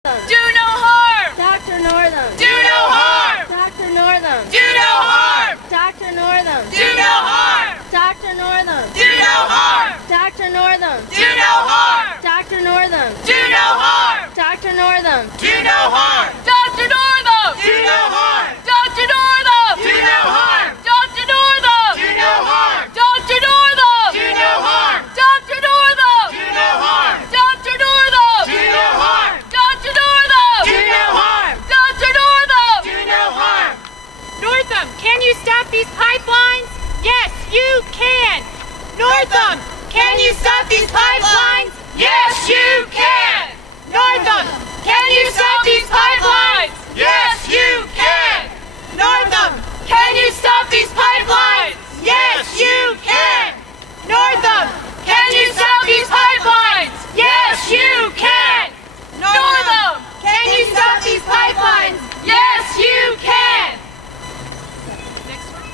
Do no harm! Dr. Northam! Do no harm! Dr. Northam! Do no harm! Dr. Northam! Do no harm! Dr. Northam! Do no harm! Dr. Northam! Do no harm! Dr. Northam! Do no harm! Dr. Northam! Do no harm! Dr. Northam! Do no harm! Dr. Northam! Do no harm! Dr. Northam! Do no harm! Dr. Northam! Do no harm! Dr. Northam! Do no harm! Dr. Northam! Do no harm! Dr. Northam! Do no harm! Dr. Northam! Do no harm! Northam, can you stop these pipelines? Yes, you can! Northam, can you stop these pipelines? Yes, you can! Northam, can you stop these pipelines? Yes, you can! Northam, Can you stop these pipelines? Yes, you can! Northam, Can you stop these pipelines? Yes, you can! Northam! can you stop these pipelines? Yes, you can! Next one.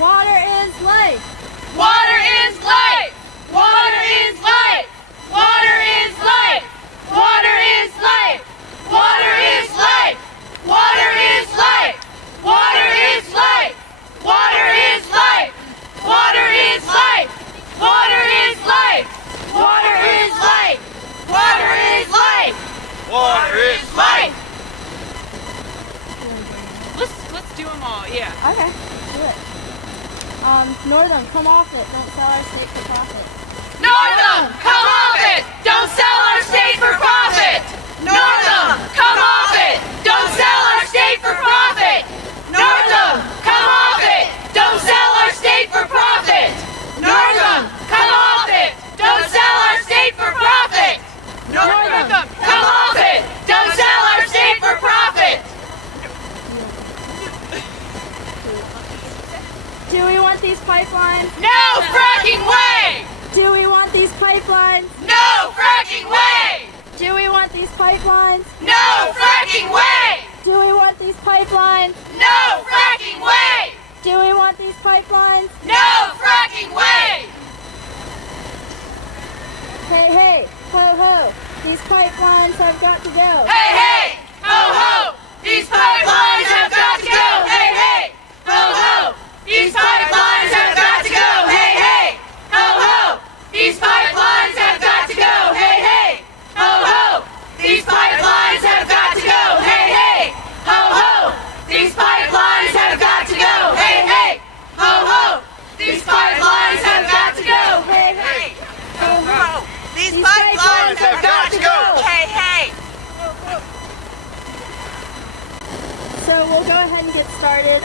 Water is life! Water is life! Water is life! Water is life! Water is life! Water is life! Water is life! Water is life! Water is life! Water is life! Water is life! Water is life! Water is life! Water is life! Let's do them all, yeah. Okay, do it. Northam, come off it. Don't sell our state for profit. Northam, come off it! Don't sell our state for profit! Northam, come off it! Don't sell our state for profit! Northam, come off it! Don't sell our state for profit! Northam, come off it! Don't sell our state for profit! Northam, come off it! Don't sell our state for profit! Do we want these pipelines? No fracking way! Do we want these pipelines? No fracking way! Do we want these pipelines? No fracking way! Do we want these pipelines? No fracking way! Do we want these pipelines? No fracking way! Hey, hey, ho, ho. These pipelines have got to go. Hey, hey, ho, ho! These pipelines have got to go! Hey, hey, ho, ho! These pipelines have got to go! Hey, hey, ho, ho! These pipelines have got to go! Hey, hey, ho, ho! These pipelines have got to go! Hey, hey, ho, ho! These pipelines have got to go! Hey, hey, ho, ho! These pipelines have got to go! Hey, hey, ho, ho! These pipelines have got to go. Hey, hey! So we'll go ahead and get started.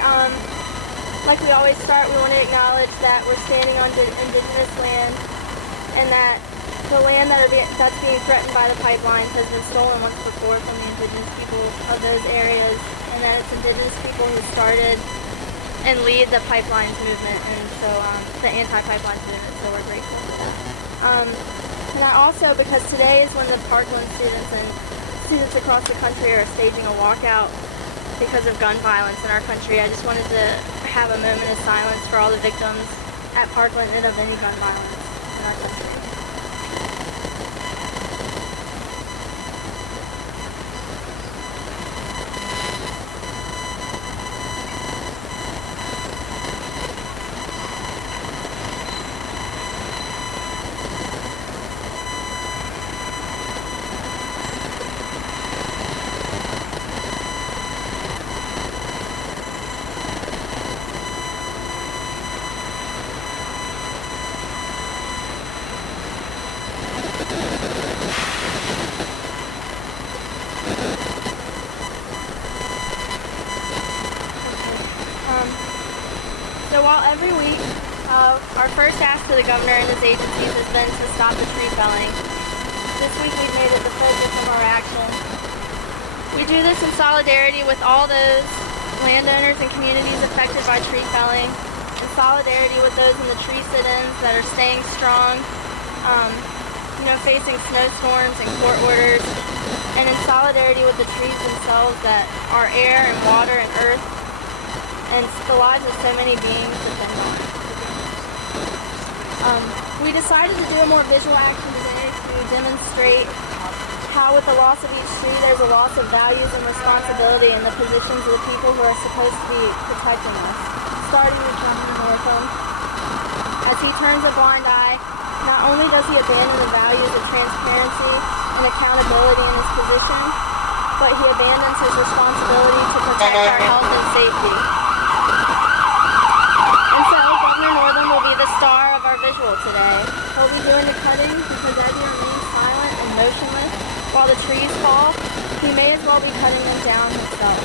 Like we always start, we want to acknowledge that we're standing on indigenous land and that the land that's being threatened by the pipelines has been stolen once before from the indigenous people of those areas, and that it's indigenous people who started and lead the pipelines movement, and so the anti-pipelines movement, so we're grateful for that. And I also, because today is when the Parkland students and students across the country are staging a walkout because of gun violence in our country, I just wanted to have a moment of silence for all the victims at Parkland and of any gun violence in our country. So while every week our first ask to the governor and his agencies has been to stop the tree felling, this week we've made it the focus of our action. We do this in solidarity with all those landowners and communities affected by tree felling, in solidarity with those in the tree sit-ins that are staying strong, facing snowstorms and court orders, and in solidarity with the trees themselves that are air and water and earth, and the lives of so many beings depend on. We decided to do a more visual action today to demonstrate how with the loss of each tree there's a loss of values and responsibility in the positions of the people who are supposed to be protecting us. Starting with Governor Northam. As he turns a blind eye, not only does he abandon the values of transparency and accountability in his position, but he abandons his responsibility to protect our health and safety. And so, Governor Northam will be the star of our visual today. He'll be doing the cutting because as he remains silent and motionless while the trees fall, he may as well be cutting them down himself.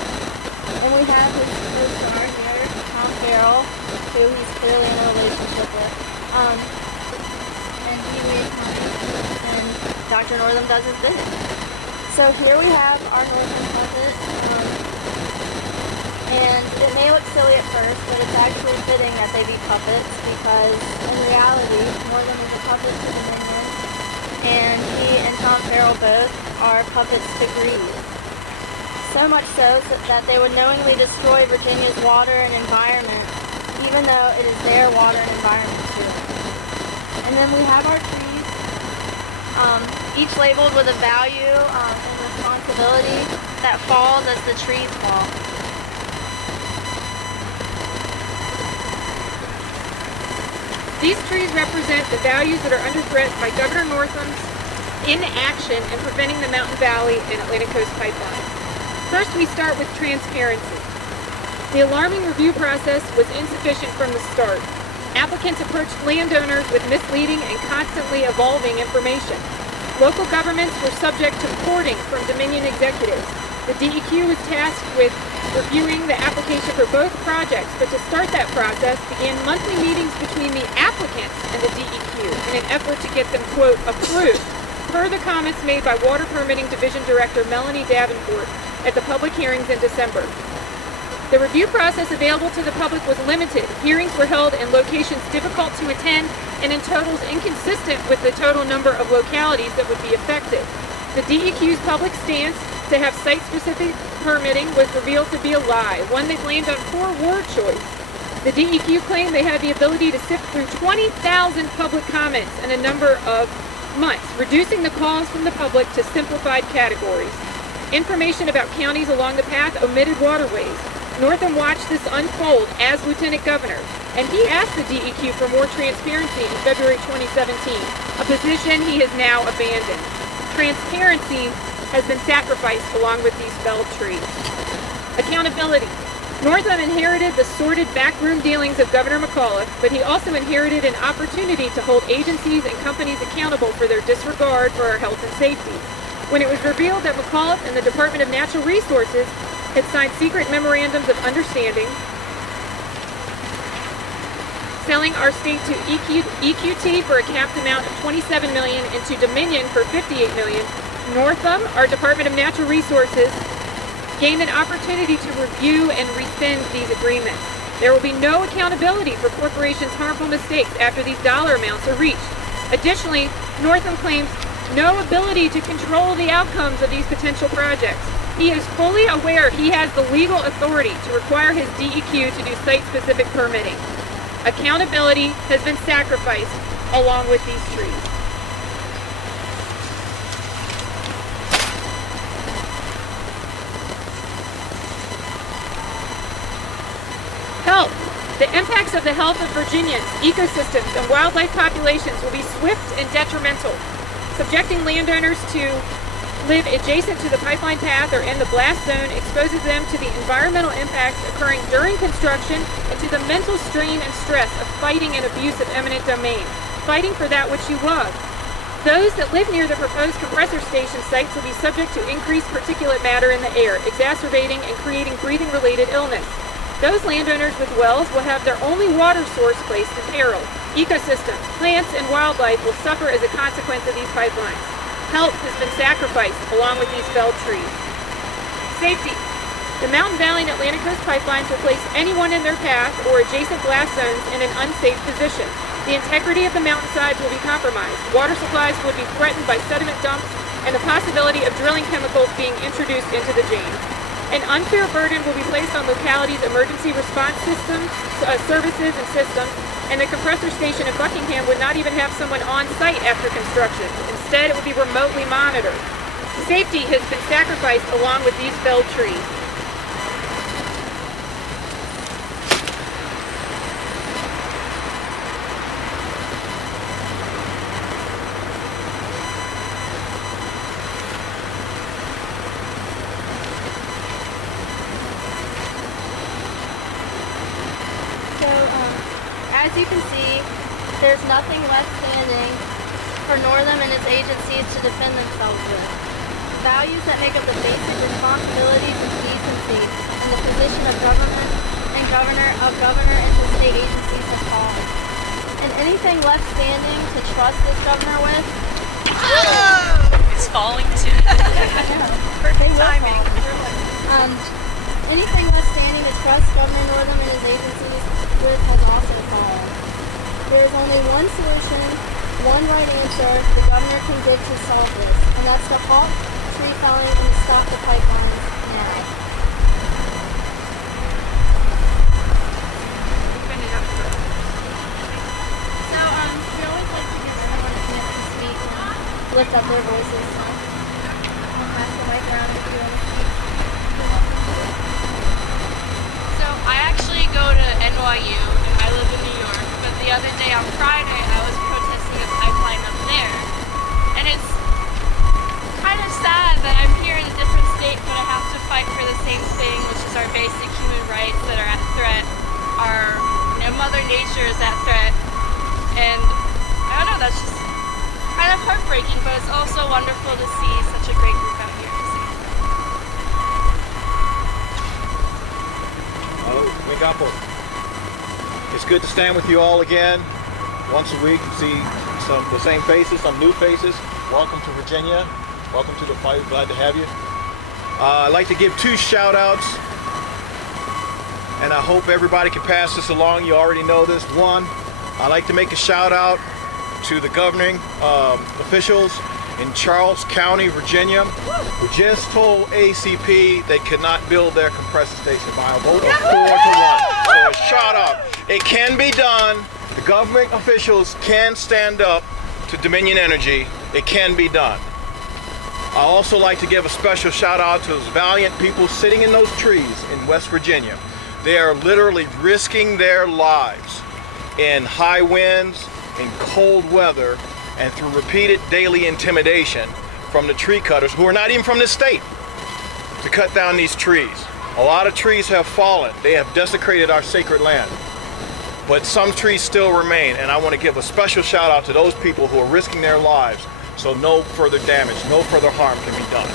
And we have his co-star here, Tom Farrell, who he's clearly in a relationship with. And he made and Dr. Northam does his bidding. So here we have our Northam puppet. And it may look silly at first, but it's actually fitting that they be puppets because in reality, Northam is a puppet to Dominion, and he and Tom Farrell both are puppets to greed. So much so that they would knowingly destroy Virginia's water and environment, even though it is their water and environment too. And then we have our trees, each labeled with a value and responsibility that falls as the trees fall. These trees represent the values that are under threat by Governor Northam's inaction in preventing the Mountain Valley and Atlantic Coast pipelines. First, we start with transparency. The alarming review process was insufficient from the start. Applicants approached landowners with misleading and constantly evolving information. Local governments were subject to courting from Dominion executives. The DEQ was tasked with reviewing the application for both projects, but to start that process began monthly meetings between the applicants and the DEQ in an effort to get them, quote, approved, per the comments made by Water Permitting Division Director Melanie Davenport at the public hearings in December. The review process available to the public was limited. Hearings were held in locations difficult to attend and in totals inconsistent with the total number of localities that would be affected. The DEQ's public stance to have site-specific permitting was revealed to be a lie, one they blamed on poor word choice. The DEQ claimed they had the ability to sift through 20,000 public comments in a number of months, reducing the calls from the public to simplified categories. Information about counties along the path omitted waterways. Northam watched this unfold as Lieutenant Governor, and he asked the DEQ for more transparency in February 2017, a position he has now abandoned. Transparency has been sacrificed along with these felled trees. Accountability. Northam inherited the sordid backroom dealings of Governor McAuliffe, but he also inherited an opportunity to hold agencies and companies accountable for their disregard for our health and safety. When it was revealed that McAuliffe and the Department of Natural Resources had signed secret memorandums of understanding, selling our state to EQT for a capped amount of $27 million and to Dominion for $58 million, Northam, our Department of Natural Resources, gained an opportunity to review and rescind these agreements. There will be no accountability for corporations' harmful mistakes after these dollar amounts are reached. Additionally, Northam claims no ability to control the outcomes of these potential projects. He is fully aware he has the legal authority to require his DEQ to do site-specific permitting. Accountability has been sacrificed along with these trees. Health. The impacts of the health of Virginians, ecosystems, and wildlife populations will be swift and detrimental. Subjecting landowners to live adjacent to the pipeline path or in the blast zone exposes them to the environmental impacts occurring during construction and to the mental strain and stress of fighting an abuse of eminent domain, fighting for that which you love. Those that live near the proposed compressor station sites will be subject to increased particulate matter in the air, exacerbating and creating breathing-related illness. Those landowners with wells will have their only water source placed in peril. Ecosystems, plants, and wildlife will suffer as a consequence of these pipelines. Health has been sacrificed along with these felled trees. Safety. The Mountain Valley and Atlantic Coast pipelines will place anyone in their path or adjacent blast zones in an unsafe position. The integrity of the mountainsides will be compromised. Water supplies will be threatened by sediment dumps and the possibility of drilling chemicals being introduced into the James. An unfair burden will be placed on localities' emergency response systems, services, and systems, And the compressor station in Buckingham would not even have someone on site after construction. Instead, it would be remotely monitored. Safety has been sacrificed along with these felled trees. As you can see, there's nothing left standing for Northam and its agencies to defend themselves with. Values that make up the basic responsibilities and decency in the position of government and governor and his state agencies have fallen. And anything left standing to trust this governor with It's falling too. Perfect timing. Anything left standing to trust Governor Northam and his agencies with has also fallen. There is only one solution, one right answer the governor can give to solve this, and that's to halt tree felling and to stop the pipelines now. So, we always like to give someone a chance to speak and lift up their voices. I'll pass the mic around if you want to speak. So I actually go to NYU and I live in New York, but the other day on Friday I was protesting a pipeline up there. And it's kind of sad that I'm here in a different state, but I have to fight for the same thing, which is our basic human rights that are at threat. Mother Nature is at threat. And I don't know, that's just kind of heartbreaking, but it's also wonderful to see such a great group out here. It's good to stand with you all again once a week and see the same faces, some new faces. Welcome to Virginia. Welcome to the fight. Glad to have you. I'd like to give 2 shout outs, and I hope everybody can pass this along. You already know this. 1, I'd like to make a shout out to the governing officials in Charles County, Virginia, who just told ACP they could not build their compressor station by a vote of 4-1. So a shout out. It can be done. The government officials can stand up to Dominion Energy. It can be done. I also like to give a special shout out to those valiant people sitting in those trees in West Virginia. They are literally risking their lives in high winds, in cold weather, and through repeated daily intimidation from the tree cutters, who are not even from this state, to cut down these trees. A lot of trees have fallen. They have desecrated our sacred land. But some trees still remain, and I want to give a special shout out to those people who are risking their lives so no further damage, no further harm can be done.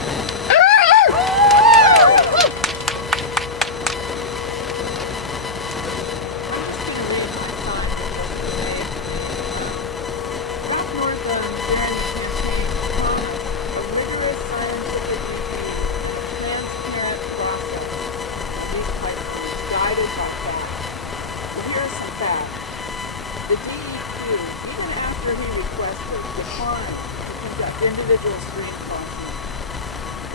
The DEQ, even after he requested, declined to conduct individual stream functions,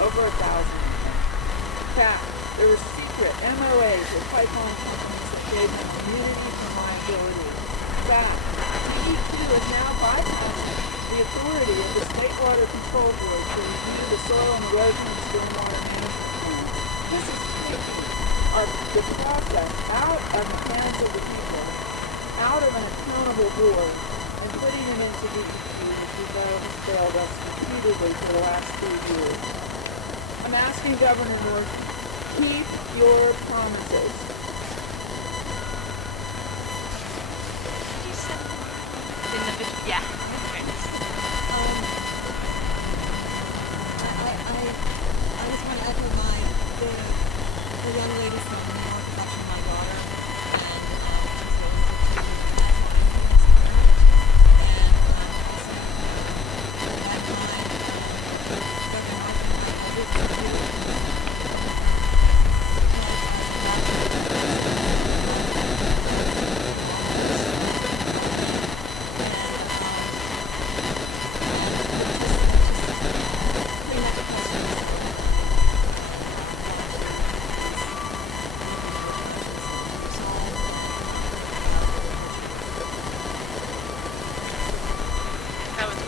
over 1,000 of them. In fact, there were secret MOAs with pipeline companies that gave them immunity from liability. In fact, DEQ is now bypassing the authority of the State Water Control Board to review the soil and erosion and stormwater management plans. This is taking the process out of the hands of the people, out of an accountable board, and putting them into DEQ, which we know has failed us repeatedly for the last 3 years. I'm asking Governor North, keep your promises. Yeah. I just want to echo the young lady from New York is actually my daughter,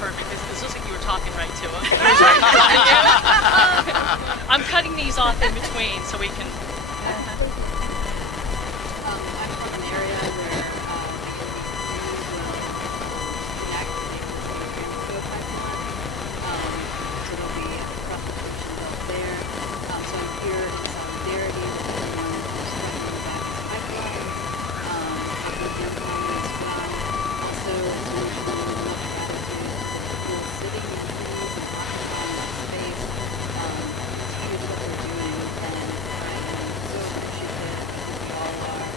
perfect because this looks like you were talking right to him. I'm cutting these off in between so we can. I'm from an area where the connect to a pipeline. So there'll be cross stations up there. So I'm here in solidarity with everyone who's fighting about these pipelines. I've lived in Columbia as well. Also, to show a lot of gratitude for sitting in trees and occupying that space. It's huge what they're doing, and I am so appreciative of who you all are.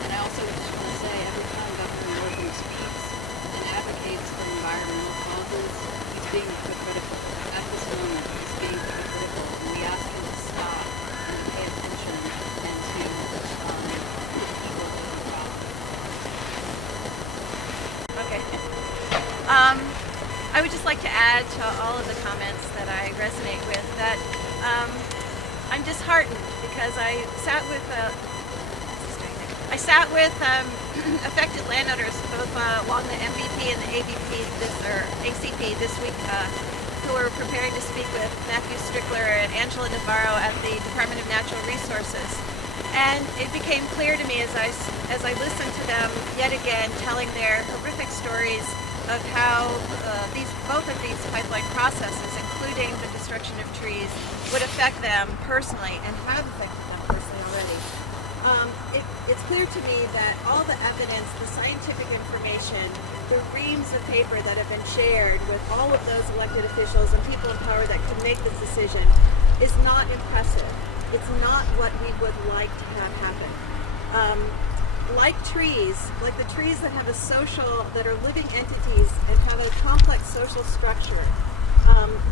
And I also just want to say, every time Governor Northam speaks and advocates for environmental causes, he's being hypocritical. At this moment, he's being hypocritical, and we ask him to stop and to pay attention and to put people over God. Okay. I would just like to add to all of the comments that I resonate with that I'm disheartened because I sat with affected landowners both along the MVP and the ACP this week who were preparing to speak with Matthew Strickler and Angela Navarro at the Department of Natural Resources. And it became clear to me as I listened to them yet again telling their horrific stories of how both of these pipeline processes, including the destruction of trees, would affect them personally and have affected them personally already. It's clear to me that all the evidence, the scientific information, the reams of paper that have been shared with all of those elected officials and people in power that could make this decision is not impressive. It's not what we would like to have happen. Like trees, like the trees that have that are living entities and have a complex social structure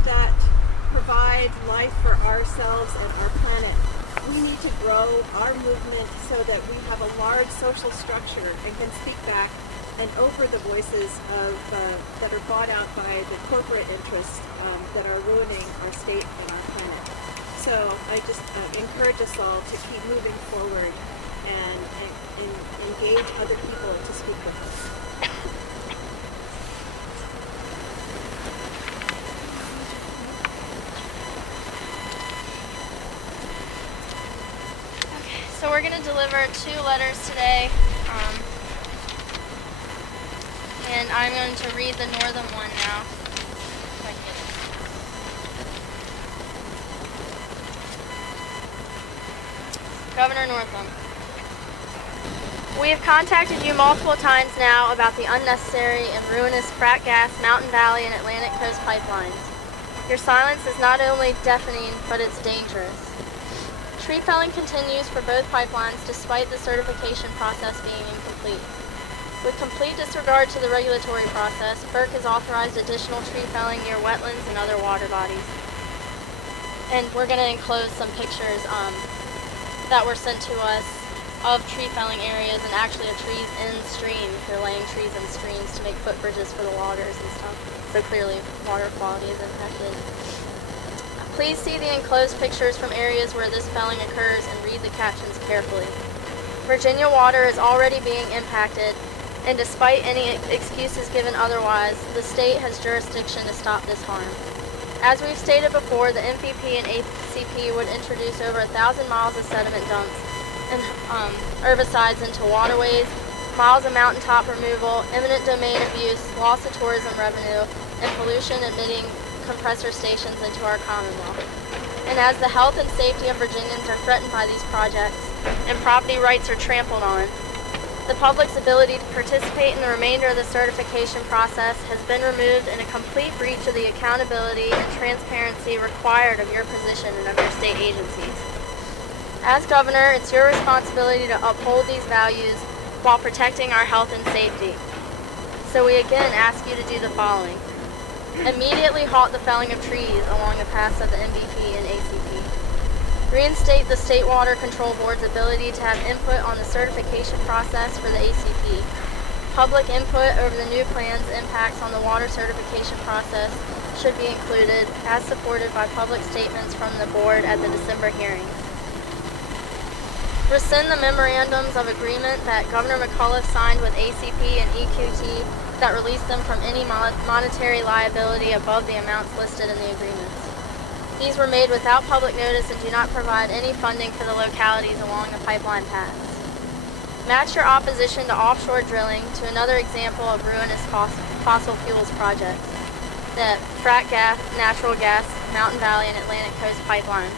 that provide life for ourselves and our planet, we need to grow our movement so that we have a large social structure and can speak back and over the voices that are bought out by the corporate interests that are ruining our state and our planet. So I just encourage us all to keep moving forward and engage other people to speak with us. So we're going to deliver 2 letters today, and I'm going to read the northern one now. If I can get it. Governor Northam, we have contacted you multiple times now about the unnecessary and ruinous frack gas, Mountain Valley, and Atlantic Coast pipelines. Your silence is not only deafening, but it's dangerous. Tree felling continues for both pipelines despite the certification process being incomplete. With complete disregard to the regulatory process, FERC has authorized additional tree felling near wetlands and other water bodies. And we're going to enclose some pictures that were sent to us of tree felling areas and actually of trees in stream. They're laying trees in streams to make footbridges for the waters and stuff. So clearly water quality is impacted. Please see the enclosed pictures from areas where this felling occurs and read the captions carefully. Virginia water is already being impacted, and despite any excuses given otherwise, the state has jurisdiction to stop this harm. As we've stated before, the MVP and ACP would introduce over 1,000 miles of sediment dumps and herbicides into waterways, miles of mountaintop removal, eminent domain abuse, loss of tourism revenue, and pollution-emitting compressor stations into our Commonwealth. And as the health and safety of Virginians are threatened by these projects and property rights are trampled on, the public's ability to participate in the remainder of the certification process has been removed in a complete breach of the accountability and transparency required of your position and of your state agencies. As governor, it's your responsibility to uphold these values while protecting our health and safety. So we again ask you to do the following. Immediately halt the felling of trees along the paths of the MVP and ACP. Reinstate the State Water Control Board's ability to have input on the certification process for the ACP. Public input over the new plan's impacts on the water certification process should be included, as supported by public statements from the board at the December hearings. Rescind the memorandums of agreement that Governor McAuliffe signed with ACP and EQT that release them from any monetary liability above the amounts listed in the agreements. These were made without public notice and do not provide any funding for the localities along the pipeline paths. Match your opposition to offshore drilling to another example of ruinous fossil fuels projects, the frack gas, natural gas, Mountain Valley and Atlantic Coast pipelines,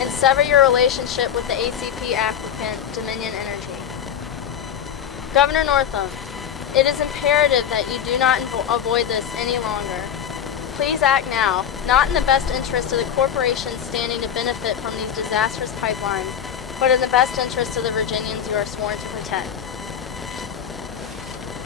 and sever your relationship with the ACP applicant Dominion Energy. Governor Northam, it is imperative that you do not avoid this any longer. Please act now, not in the best interest of the corporations standing to benefit from these disastrous pipelines, but in the best interest of the Virginians you are sworn to protect.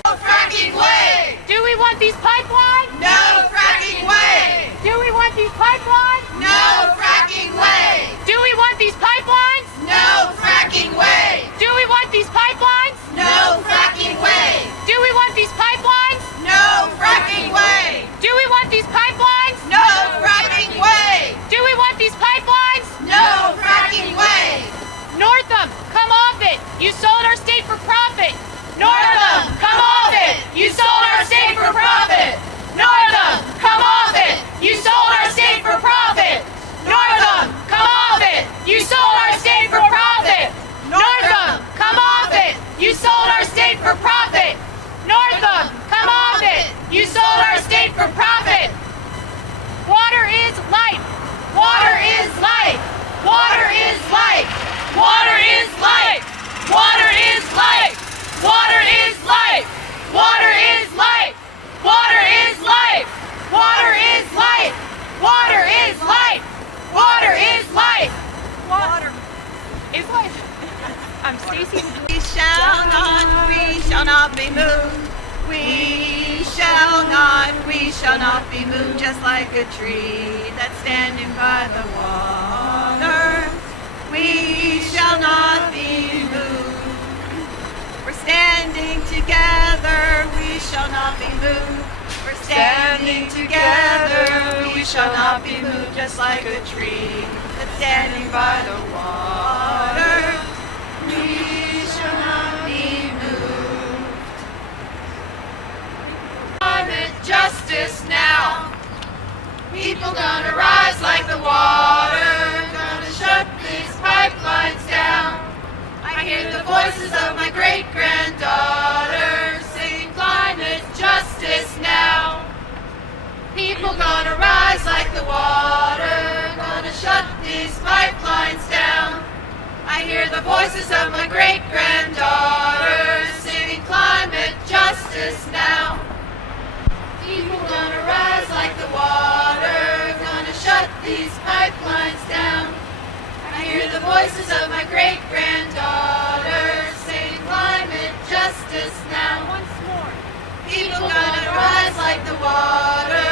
No fracking way! Do we want these pipelines? No fracking way! Do we want these pipelines? No fracking way! Do we want these pipelines? No fracking way! Do we want these pipelines? No fracking way! Do we want these pipelines? No fracking way! Do we want these pipelines? No fracking way! Do we want these pipelines? No fracking way! Northam, come off it! You sold our state for profit! Northam, come off it! You sold our state for profit! Northam, come off it! You sold our state for profit! Northam, come off it! You sold our state for profit! Northam, come off it! You sold our state for profit! Northam, come off it! You sold our state for profit! Water is life! Water is life! Water is life! Water is life! Water is life! Water is life! Water is life! Water is life! Water is life! Water is life! Water is life! Water is life. I'm Stacy. We shall not be moved. We shall not be moved, just like a tree that's standing by the water. We shall not be moved. We're standing together, we shall not be moved. We're standing together, we shall not be moved, just like a tree that's standing by the water. We shall not be moved. Climate justice now. People gonna rise like the water. Gonna shut these pipelines down. I hear the voices of my great-granddaughter singing climate justice now. People gonna rise like the water. Gonna shut these pipelines down. I hear the voices of my great-granddaughter singing climate justice now. People gonna rise like the water, gonna shut these pipelines down. I hear the voices of my great-granddaughter singing climate justice now. Once more. People gonna rise like the water,